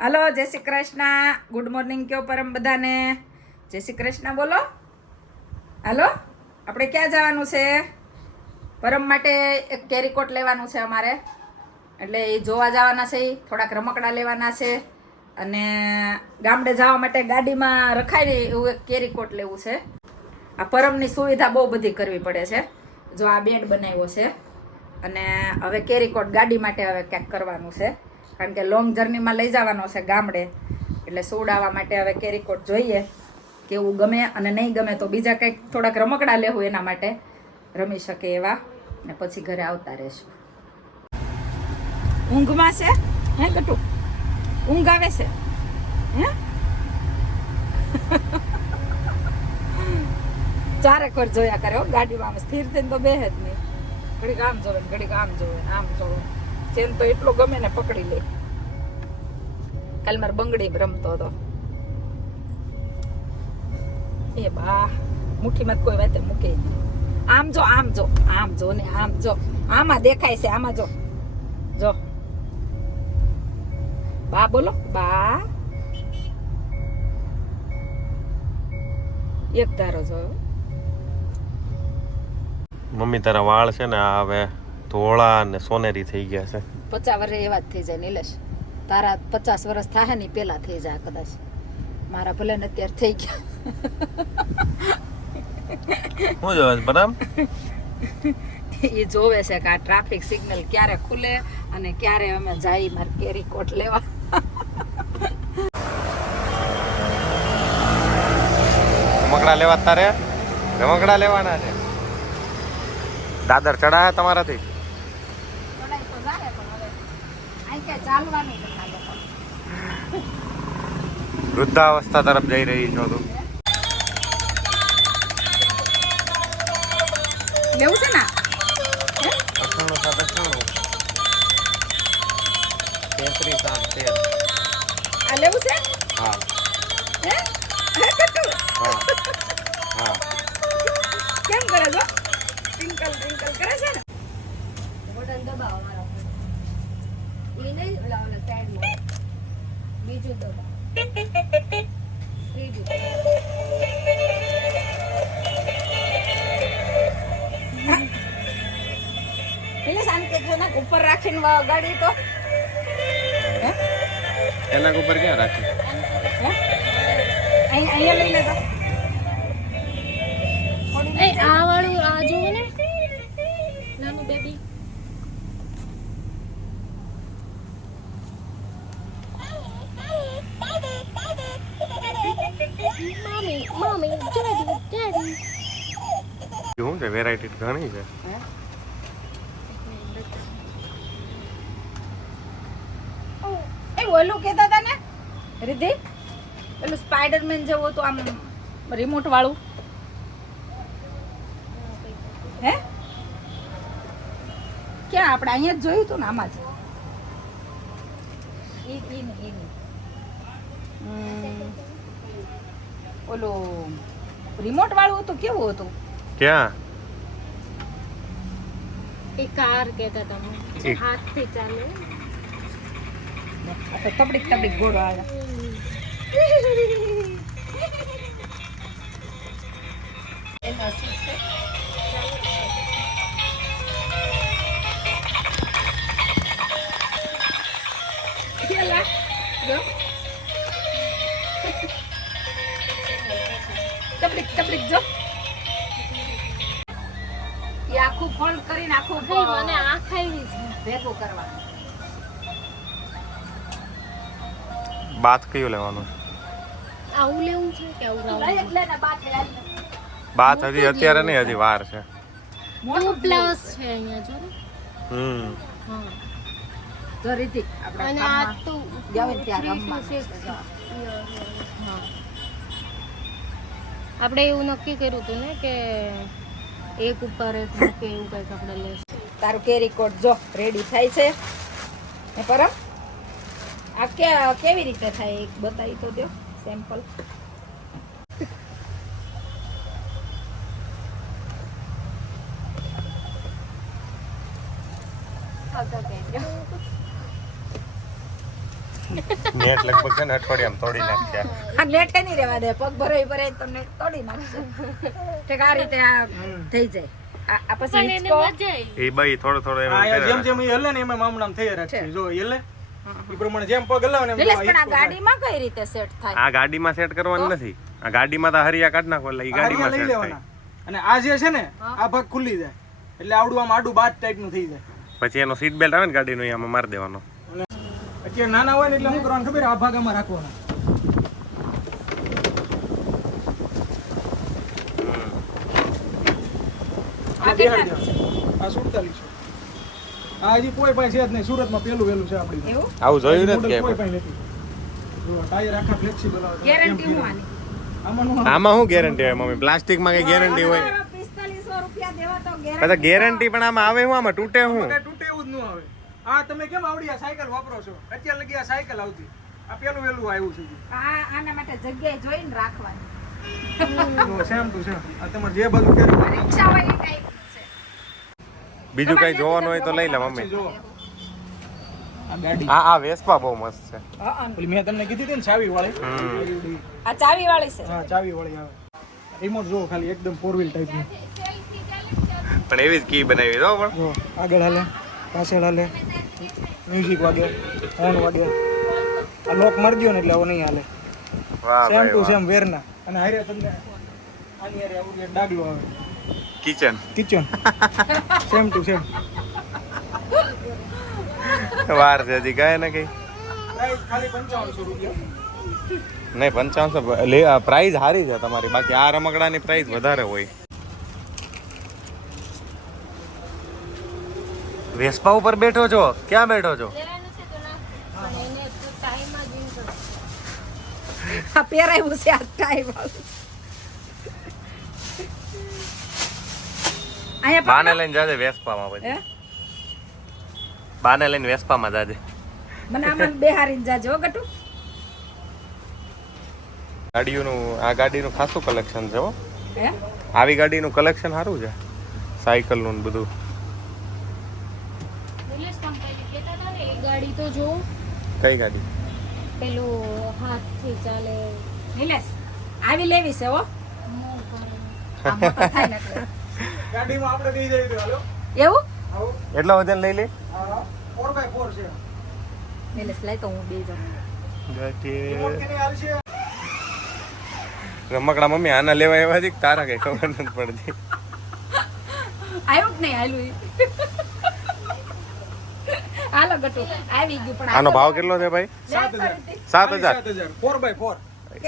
Hello, જય Shri Krishna. Good morning કયો પરમ બધાને. જય શ્રી કૃષ્ણ, બોલો. હાલો, આપણે ક્યાં જવાનું છે? પરમ માટે એક કેરીકોટ લેવાનું છે અમારે. એટલે એ જોવા જવાના છે. થોડાક રમકડા લેવાના છે. અને ગામડે જવા માટે ગાડીમાં રખાય એવું એક કેરીકોટ લેવું છે. આ પરમની સુવિધા બહુ બધી કરવી પડે છે. જો આ બેડ બનાવ્યો છે. અને હવે કેરીકોટ ગાડી માટે હવે ક્યાંક કરવાનું છે. કારણ કે લોંગ જર્નીમાં લઈ જવાનો છે ગામડે. એટલે સુવડાવવા માટે હવે કેરીકોટ જોઈએ. કેવું ગમે અને નહીં ગમે તો બીજા કંઈક થોડાક રમકડા લેવું એના માટે. રમી શકે એવા. ને પછી ઘરે આવતા રહેશું. ઊંઘમાં છે? હે કટુ ઊંઘ આવે છે? હે? ચારેક વાર જોયા કરે હો, ગાડીમાં સ્થિર થઈને તો બે જ નહીં. ઘડીક આમ જોવે ને ઘડીક આમ જોવે આમ જોવે. ચેન તો એટલો ગમે ને પકડી લે. કાલ મારે બંગડી રમતો હતો. એ બા મુઠ્ઠીમાં કોઈ વાતે મૂકે આમ જો આમ જો આમ જો ને આમ જો. આમાં દેખાય છે, આમાં જો. જો. બા, બોલો. બા. એક ધારો જો. મમ્મી તારા વાળ છે ને આ હવે ધોળા અને સોનેરી થઈ ગયા છે. પચાસ વર્ષે એવા જ થઈ જાય નિલેશ. તારા પચાસ વર્ષ થાય ને પેલા થઈ જાય કદાચ. મારા ભલે ને અત્યારે થઈ ગયા. શું જોવે છે બરાબર? એ જોવે છે કે આ ટ્રાફિક સિગ્નલ ક્યારે ખુલે અને ક્યારે અમે જઈ મારે કેરી કોટ લેવા. રમકડા લેવા તારે? રમકડા લેવાના છે દાદર ચડાયા તમારાથી ચડાઈ તો જાય પણ હવે અહીં ક્યાંય ચાલવાનું જ નથી ચડાયા તમારાથી? વૃદ્ધાવસ્થા તરફ જઈ રહી છો તું. લેવું છે ને? અઠાણું સાત અઠાણું તેત્રીસ સાત તેર. આ લેવું છે? હા. હે? હે કટુ? હા હા. એ નહીં ઓલા સાઈડમાં. બીજું દબાવો ત્રીજું પેલે શાંતિ જો ને ઉપર રાખીને ગાડી તો. હે? એના ઉપર ક્યાં રાખી? અહીંયા લઈ લેતા આ વાળું આ જુઓ ને નાનું baby mummy mummy daddy daddy શું છે? વેરાયટી ઘણી છે. એ ઓલું કહેતા હતા ને? રિધિ પેલું સ્પાઈડરમેન જેવું હતું આમ રિમોટ વાળું. હે? ક્યાં? આપણે અહીંયા જ જોયું હતું ને આમાં જ. ઈ ઈ ને ઈ ને. હમ. ઓલું રિમોટ વાળું હતું કેવું હતું? ક્યાં એ કાર કહેતા તમે એક. હાથથી ચાલે આ તો તબડીક તબડીક ઘોડો આવે એનો સીટ છે પેલા જો તબડીક તબડીક જો આખું ફોલ્ડ કરીને આખું ભાઈ મને આવી છે. ભેગું કરવાનું. બાથ કયું લેવાનું? આવું લેવું છે કે આવું લઈ એટલે ને બાથ બાથ હજી અત્યારે નહીં હજી વાર છે. મોટું પ્લસ છે. અહીંયા જો. હમ. હા. રીતિક આપણે અને આ તો ગયા ત્યાં આપણે એવું નક્કી કર્યું હતું ને કે એક ઉપર એક મૂકે એવું કંઈક આપણે લેશું. તારું કેરી કોટ જો રેડી થાય છે. ને પરમ? આ કેવી રીતે થાય એક બતાવી તો દો સેમ્પલ નેટ લગભગ છે ને અઠવાડિયામાં તોડી નાખ્યા. આ નેઠે નહીં રહેવા દે પગ ભરાઈ ભરાઈ તમને તોડી નાખશે. ઠીક આ રીતે આ થઈ જાય. આ પછી હિંચકો એ બાઈ થોડો થોડો એમ આ જેમ જેમ એ હલે ને એમ આમ થઈ રાખશે જો હલે એ પ્રમાણે જેમ પગ હલાવે ને એમ પણ આ ગાડીમાં કઈ રીતે સેટ થાય? આ ગાડીમાં સેટ કરવાનું નથી. આ ગાડીમાં તો હરિયા કાઢ નાખો એટલે એ ગાડીમાં લઈ સેટ લેવાના. થાય. અને આ જે છે ને આ ભાગ ખુલ્લી જાય. એટલે આવડું આમ આડું બાદ ટાઈપનું થઈ જાય. પછી એનો સીટ બેલ્ટ આવે ને ગાડીનો એમાં આમાં મારી દેવાનો. અત્યારે નાના હોય ને એટલે શું કરવાનું ખબર? આ ભાગ આમાં રાખવાના. આ સુડતાલીસ આ હજી કોઈ પાસે છે જ નહીં. સુરતમાં પેલું વેલું છે આપણી આવું જોયું નથી કોઈ પાસે નથી. ટાયર આખા ફ્લેક્સિબલ આવે ગેરંટી હું આની. આમાં આમાં? શું ગેરંટી હોય મમ્મી? પ્લાસ્ટિકમાં કઈ ગેરંટી હોય? રૂપિયા દેવા તો ગેરંટી પણ આમાં આવે હું આમાં તૂટે ન આ તમે કેમ આવડી આ સાયકલ વાપરો છો? અત્યાર લગી આ સાયકલ આવતી. આ પેલું વેલું આવ્યું છે. હા આના માટે જગ્યાએ જોઈને રાખવાની. Same to same. આ તમારે જે બાજુ કર્યું. રિક્ષા હોય એ છે. બીજું કઈ જોવાનું હોય તો લઈ લે મમ્મી. આ આ આ વેસ્પા બહુ મસ્ત છે. હા મેં તમને કીધી હતી ને ચાવી વાળી આ ચાવી વાળી છે. હા ચાવી વાળી આવે. રિમોટ જો ખાલી એકદમ ફોર વ્હીલ ટાઈપનું પણ એવી જ કી બનાવી દો પણ. આગળ હાલે પાછળ હાલે. મ્યુઝિક વાગે હોર્ન વાગે. આ લોક મારી ગયો ને એટલે હવે નહીં હાલે. સેમ ટુ સેમ વેરના. અને હારે તમને આની હારે આવું ડાગલો આવે. Kitchen kitchen same to same વાર છે હજી કાંઈ ને કઈ. નહીં પંચાવનસો લે પ્રાઇઝ સારી છે તમારી. બાકી આ રમકડાની પ્રાઇઝ વધારે હોય. વેસ્પા ઉપર બેઠો છો? ક્યાં બેઠો છો? ટાઈમ પહેરાયું છે આ ટાઈ વાળું અહીંયા બાને લઈને જાજે વેસ્પામાં પછી. બાને લઈને વેસ્પામાં જાજે. મને આમાં બેહારીને જાજો હો ગટુ. ગાડીઓનું આ ગાડીનું ખાસું કલેક્શન છે હો. આવી ગાડીનું કલેક્શન સારું છે. સાયકલનું ને બધું. તમે પહેલી કહેતા હતા ને એ ગાડી તો જો કઈ ગાડી? પેલું હાથથી ચાલે. નિલેશ આવી લેવી છે હો. ગાડીમાં આપણે દઈ જઈએ હાલો? એવું? એટલા વજન લઈ લે. હા ફોર બાય ફોર છે. નિલેશ લઈ તો હું બે જાઉં. કે રમકડા મમ્મી આના લેવા એવા છે તારા કઈ ખબર નથી પડતી. આવ્યું નહીં હાલું ઈ. ગટુ આવી ગયું પણ આનો ભાવ કેટલો છે ભાઈ? સાત હજાર. સાત હજાર સાત હજાર ફોર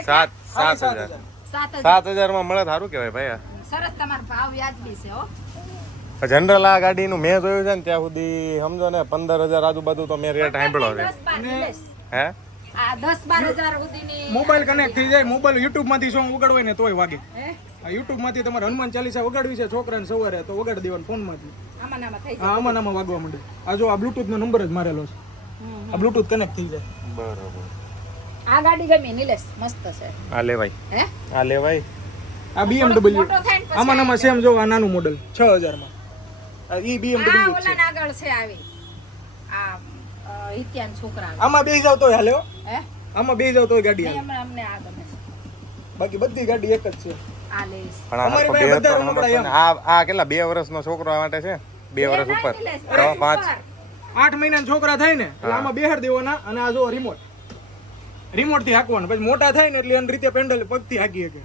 સાત સાત સાત હજાર. હજાર. સાત હજાર. સાત હજારમાં મળે સારું કહેવાય ભાઈ સરસ તમારો ભાવ વ્યાજબી છે હો. જનરલ આ ગાડીનું મેં જોયું છે ને ત્યાં સુધી સમજો ને પંદર હજાર આજુબાજુ તો મેં રેટ સાંભળ્યો છે. હે? આ દસ બાર હજાર મોબાઈલ કનેક્ટ થઈ જાય મોબાઈલ યુટ્યુબમાંથી સોંગ ઉગડવાય ને તોય વાગે. હે આ યુટ્યુબમાંથી તમારે હનુમાન ચાલીસા વગાડવી છે છોકરાને સવારે તો વગાડી દેવાનું ફોનમાંથી આમાં ને આમાં થઈ હા આમાં આમાં વાગવા માંડે. આ જો આ બ્લુટૂથ નો નંબર જ મારેલો છે. આ બ્લુટૂથ કનેક્ટ થઈ જાય. બરોબર. આ ગાડી ગમી નિલેશ મસ્ત છે. આ લેવાય. હે? આ લેવાય. આ BMW આમાં નામાં સેમ જો આ નાનું મોડલ છ હજારમાં આ ઈ BMW આ છે. ઓલા આગળ છે આવી. આ હિત્યાન છોકરા આમાં બેસી જાવ તોય હાલે હે? આમાં બેસી જાવ તો ગાડી હાલે અમને આ ગમે બાકી બધી ગાડી એક જ છે. પણ આ. આ કેટલા? બે વર્ષનો છોકરો માટે છે? બે વર્ષ ઉપર. પાંચ. આઠ મહિનાના છોકરા થાય ને આમાં બેહાર દેવાના અને આ જો રિમોટ રિમોટથી હાંકવાનું. પછી મોટા થાય ને એટલે એની રીતે પેન્ડલ પગથી હાંકી શકે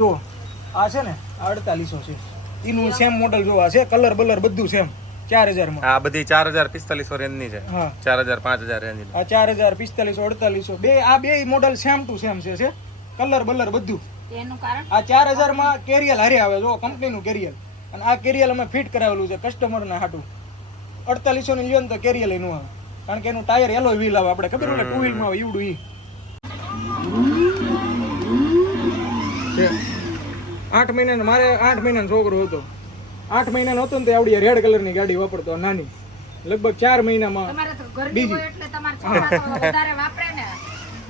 જો આ છે ને અડતાલીસો છે. એનું સેમ મોડલ જો આ છે કલર બલર બધું સેમ ચાર હજારમાં. આ બધી ચાર હજાર પિસ્તાલીસો રેન્જની છે. ચાર હજાર પાંચ હજાર રેન્જની આ ચાર હજાર પિસ્તાલીસો અડતાલીસો. બે આ બે મોડલ સેમ ટુ સેમ છે છે. કલર બલર બધું. એનું કારણ? આ ચાર હજારમાં કેરિયલ હારી આવે જો કંપનીનું કેરિયલ. અને આ કેરિયલ અમે ફિટ કરાવેલું છે કસ્ટમરના હાટું. અડતાલીસો ની લ્યો ને તો કેરિયલ એનું આવે. કારણ કે એનું ટાયર એલો વ્હીલ આવે આપણે ખબર ટુ વ્હીલમાં આવે ઈવડું ઈ. આઠ મહિના મારે આઠ મહિનાનો છોકરો હતો. આઠ મહિનાનો હતો ને તે આવડી રેડ કલરની ગાડી વાપરતો નાની. લગભગ ચાર મહિનામાં તમારે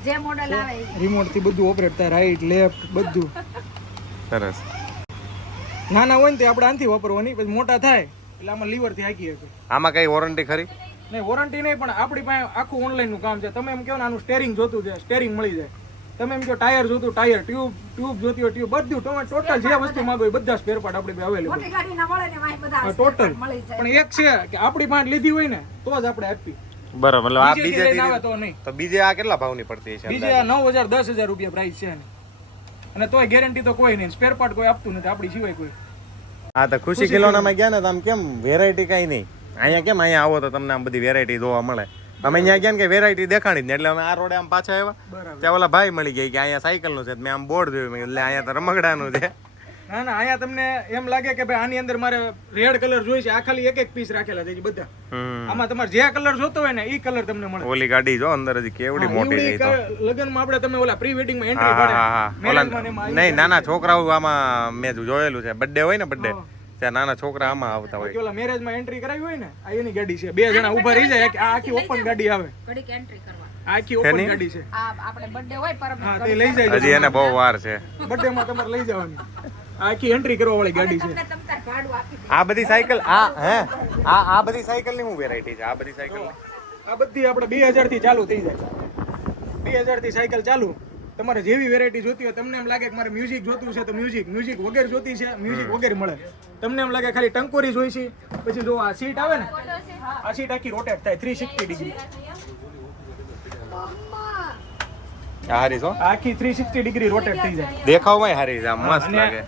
જે મોડેલ આવે રિમોટથી બધું ઓપરેટ થાય રાઈટ લેફ્ટ બધું. સરસ. નાના હોય ને તે આપણે આનથી વાપરવાની પછી મોટા થાય એટલે આમાં લીવરથી હાકી શકે આમાં કઈ વોરંટી ખરી? નહીં વોરંટી નહીં પણ આપણી પાસે આખું ઓનલાઈનનું કામ છે. તમે એમ કહો ને આનું સ્ટેરિંગ જોતું છે સ્ટેરિંગ મળી જાય. તમે એમ કહો ટાયર જોતું ટાયર ટ્યુબ ટ્યુબ જોતી હોય ટ્યુબ બધું તમે ટોટલ જે વસ્તુ માંગો એ બધા સ્પેર પાર્ટ આપણી પાસે અવેલેબલ ટોટલ પણ એક છે કે આપણી પાસે લીધી હોય ને તો જ આપણે આપી બરાબર મતલબ આ બીજે લઈને આવે તો નહીં. તો બીજે આ કેટલા ભાવની પડતી છે બીજે આ નવ હજાર દસ હજાર રૂપિયા પ્રાઇસ છે અને તોય ગેરંટી તો કોઈ નહીં. સ્પેર પાર્ટ કોઈ આપતું નથી. આપણી સિવાય કોઈ. હા તો ખુશી ખિલોનામાં ગયા ને તો આમ કેમ વેરાયટી કઈ નહીં. અહીંયા કેમ અહીંયા આવો તો તમને આમ બધી વેરાયટી જોવા મળે. અમે અહીંયા ગયા ને કે વેરાયટી દેખાણી જ એટલે અમે આ રોડે આમ પાછા આવ્યા. ત્યાં ઓલા ભાઈ મળી ગયા કે અહીંયા સાયકલનું છે મેં આમ બોર્ડ જોયું. એટલે અહીંયા તો રમકડાનું છે. ના ના અહીંયા તમને એમ લાગે કે ભાઈ આની અંદર મારે રેડ કલર જોઈ છે. આ ખાલી એક એક પીસ રાખેલા છે બધા. આમાં તમારે જે કલર જોતો હોય ને એ કલર તમને મળે. ઓલી ગાડી જો અંદર હજી કેવડી મોટી છે લગ્નમાં આપણે તમે ઓલા પ્રી વેડિંગમાં એન્ટ્રી હા હા હા. પડે નહીં નાના છોકરાઓ આમાં મેં જોયેલું છે. બર્થડે હોય ને બર્થડે ત્યાં નાના છોકરા આમાં આવતા હોય. ઓલા મેરેજમાં એન્ટ્રી કરાવી હોય ને આ એની ગાડી છે. બે જણા ઊભા રહી જાય આ આખી ઓપન ગાડી આવે. ઘડીક એન્ટ્રી કરવા. આખી ઓપન ગાડી છે. આ આપણે બર્થડે હોય પરમ હા તે લઈ જાય હજી એને બહુ વાર છે. બર્થડે માં તમારે લઈ જવાની. આખી એન્ટ્રી કરવા વાળી ગાડી છે. આ બધી સાયકલ આ હે? આ આ બધી સાયકલની શું વેરાયટી છે? આ બધી સાયકલ? આ બધી આપણે બે હજારથી ચાલુ થઈ જાય. બે હજારથી સાયકલ ચાલુ. તમારે જેવી વેરાયટી જોતી હોય તમને એમ લાગે કે મારે મ્યુઝિક જોતું છે તો મ્યુઝિક મ્યુઝિક વગેરે જોતી છે મ્યુઝિક વગેરે મળે. તમને એમ લાગે ખાલી ટંકોરી જોઈ છે પછી જો આ સીટ આવે ને આ સીટ આખી રોટેટ થાય થ્રી સિક્સટી ડિગ્રી હારી છો આખી થ્રી સિક્સટી ડિગ્રી રોટેટ થઈ જાય. દેખાવમાં હારી છે મસ્ત લાગે.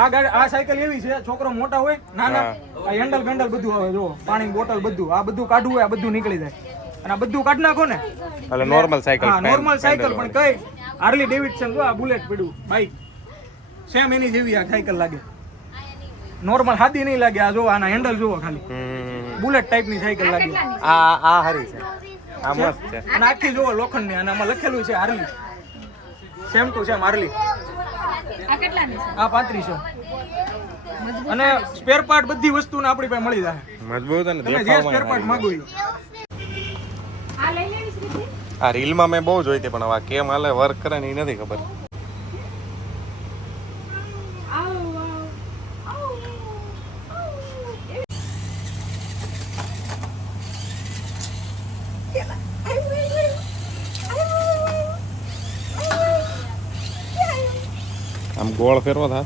આ ગાડી આ સાયકલ એવી છે છોકરો મોટા હોય નાના આ હેન્ડલ બેન્ડલ બધું આવે જો પાણી બોટલ બધું આ બધું કાઢવું હોય આ બધું નીકળી જાય. અને આ બધું કાઢ નાખો ને. એટલે નોર્મલ સાયકલ હા નોર્મલ સાયકલ પણ કઈ હાર્લી ડેવિડસન જો આ બુલેટ પડ્યું બાઈક સેમ એની જેવી આ સાયકલ લાગે. નોર્મલ હાદી નહીં લાગે આ જો આના હેન્ડલ જુઓ ખાલી. બુલેટ બુલેટ ટાઈપની સાયકલ લાગે. આ આ હરી છે. આ મસ્ત છે. અને આખી જુઓ લોખંડની અને આમાં લખેલું છે Harley same to same Harley આ પાંત્રીસો અને સ્પેર પાર્ટ બધી વસ્તુને આપણી પાસે મળી જાય. મજબૂત અને તમે જે સ્પેર પાર્ટ માંગો આ લઈ લેવી છે આ રીલમાં મેં બહુ જોઈ હતી પણ હવે કેમ હાલે વર્ક કરે ને એ નથી ખબર. આમ ગોળ ફેરવો થા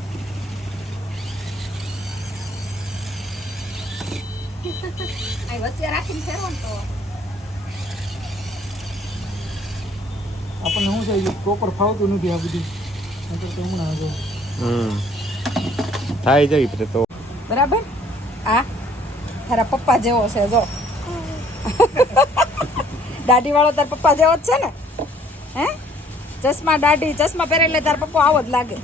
આપણને શું છે? પ્રોપર ફાવતું નથી આ બધું. તો હમણાં હમ. થાય જાય પછી તો. બરાબર? આ તારા પપ્પા જેવો છે જો. દાઢી વાળો તાર પપ્પા જેવો જ છે ને? હે? ચશ્મા દાઢી ચશ્મા પહેરેલે તાર પપ્પા આવો જ લાગે.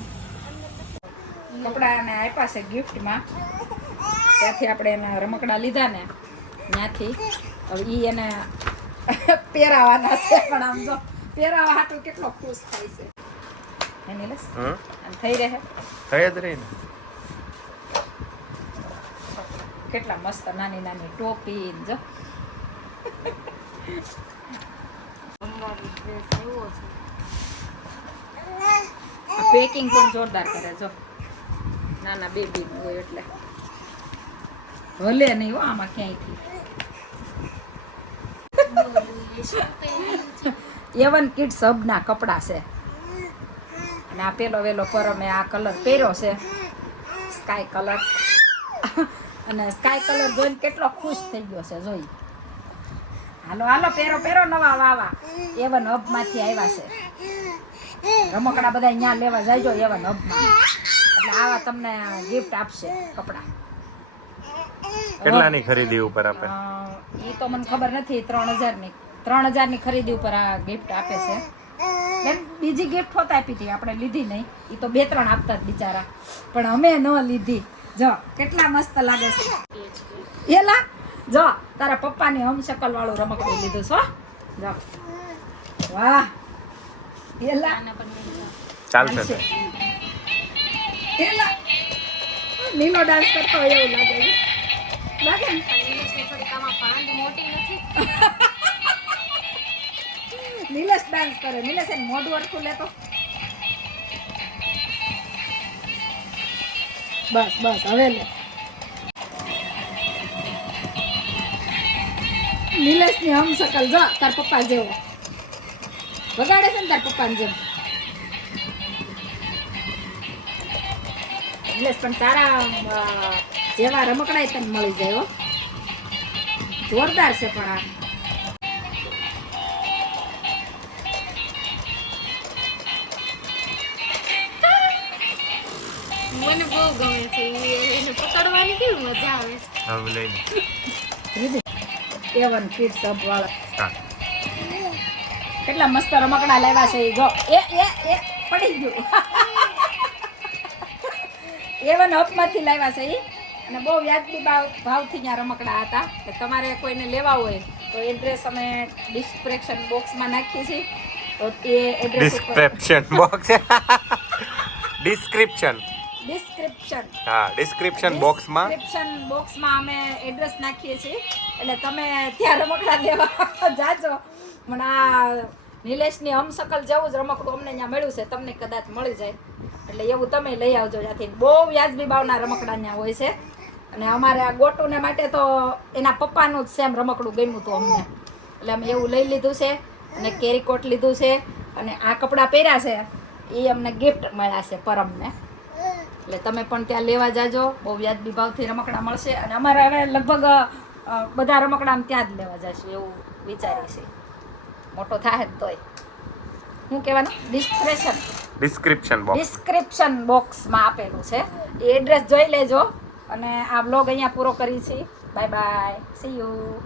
કપડાને આપ્યા છે ગિફ્ટમાં. ત્યાંથી આપણે એના રમકડા લીધા ને. ત્યાંથી હવે એ એને પહેરાવાના છે. પણ આમ જો પહેરાવા હાટું કેટલો ખુશ થાય છે. એની લસ થઈ રહે? થઈ જ રહી ને. કેટલા મસ્ત નાની નાની ટોપી જો. પેકિંગ પણ જોરદાર કરે જો. નાના બેબી હોય એટલે. ભલે નહીં આમાં ક્યાંયથી. એવન કિડ્સ હબના કપડાં છે. અને આ પેલો વેલો પરમે આ કલર પહેર્યો છે. સ્કાય કલર અને સ્કાય કલર જોઈને કેટલો ખુશ થઈ ગયો છે, જોઈ. હાલો હાલો, પહેરો પહેરો, નવા વાવા. એવન હબમાંથી આવ્યા છે. રમકડા બધા અહીંયા લેવા જાયજો એવન હબમાં આવા તમને ગિફ્ટ આપશે કપડા. કેટલાની ખરીદી ઉપર આપે? એ તો મને ખબર નથી ત્રણ હજારની ત્રણ હજારની ખરીદી ઉપર આ ગિફ્ટ આપે છે. બેન બીજી ગિફ્ટ હોત આપી હતી આપણે લીધી નહીં. એ તો બે ત્રણ આપતા જ બિચારા. પણ અમે ન લીધી. જો કેટલા મસ્ત લાગે છે. એલા જો તારા પપ્પાની હમશકલ વાળું રમકડું લીધું છો જો. વાહ. એલા. ચાલશે. નીલો ડાન્સ કરતો હોય એવું લાગે છે. લાગે નીલેશ ડાન્સ કરે. નીલેશ એને મોઢું અડકું લેતો. બસ બસ, હવે લે. નિલેશની હમશકલ જો, તાર પપ્પા જેવો. વગાડે છે ને તાર પપ્પાને જેમ. નિલેશ પણ તારા જેવા રમકડા તને મળી જાય હો. જોરદાર છે પણ આ. મને બહુ ગમે છે એને પકડવાની કેવી મજા આવે છે. હવે લઈને એવન કિડ સબ વાળા. કેટલા મસ્ત રમકડા લાવ્યા છે જો. એ એ એ પડી ગયું. એવન અપમાંથી લાવ્યા છે એ અને બહુ વ્યાજબી ભાવ ભાવથી ત્યાં રમકડા હતા. તો તમારે કોઈને લેવા હોય તો એડ્રેસ અમે ડિસ્ક્રિપ્શન બોક્સમાં નાખીએ છીએ. તો એ address description box description description હા ડિસ્ક્રિપ્શન બોક્સમાં ડિસ્ક્રિપ્શન બોક્સમાં અમે એડ્રેસ નાખીએ છીએ. એટલે તમે ત્યાં રમકડા લેવા જાજો. મને આ નિલેશની હમસકલ જેવું જ રમકડું અમને ત્યાં મળ્યું છે, તમને કદાચ મળી જાય. એટલે એવું તમે લઈ આવજો ત્યાંથી. બહુ વ્યાજબી ભાવના રમકડા ત્યાં હોય છે. અને અમારે આ ગોટુને માટે તો એના પપ્પાનું જ સેમ રમકડું ગમ્યું હતું અમને. એટલે અમે એવું લઈ લીધું છે અને કેરીકોટ લીધું છે અને આ કપડાં પહેર્યા છે. એ અમને ગિફ્ટ મળ્યા છે પરમને. એટલે તમે પણ ત્યાં લેવા જાજો. બહુ વ્યાજબી ભાવથી રમકડા મળશે. અને અમારે હવે લગભગ બધા રમકડા ત્યાં જ લેવા જશું એવું વિચારીએ છીએ. મોટો થાય તોય. શું કહેવાનું? ડિસ્ક્રિપ્શન ડિસ્ક્રિપ્શન બોક્સ ડિસ્ક્રિપ્શન બોક્સમાં આપેલું છે. એ એડ્રેસ જોઈ લેજો. અને આ બ્લોગ અહીંયા પૂરો કરી છે બાય બાય સી યુ